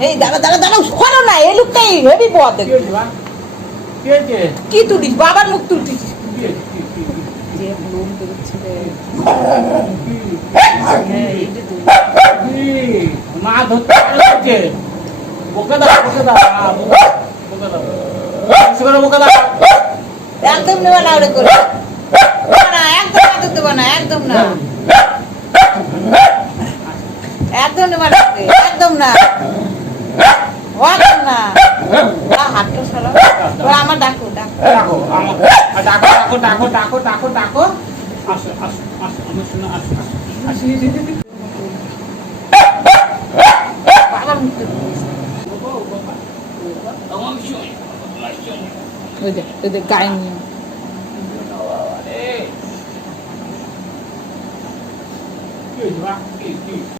এই দাঁড়া দাঁড়া দাঁড়া করো না এই লোকটাই হেভি বদ কি তুলিস বাবার মুখ তুলতিস যে লোন দিচ্ছে হ্যাঁ এইটা তুই মা ধরতে পারছে বোকা দাও বোকা দাও বোকা দাও একদম নেওয়া না ওরে করে না একদম না দেবো না একদম না একদম নেওয়া না একদম না একদম না হাতটা সরাও আমার ডাকো ডাকো ডাকো ডাকো ডাকো ডাকো ডাকো আসো আসো আসো আমার শোনো আসো আসো বাবার মুখ ওই যে গায়ে নিয়ে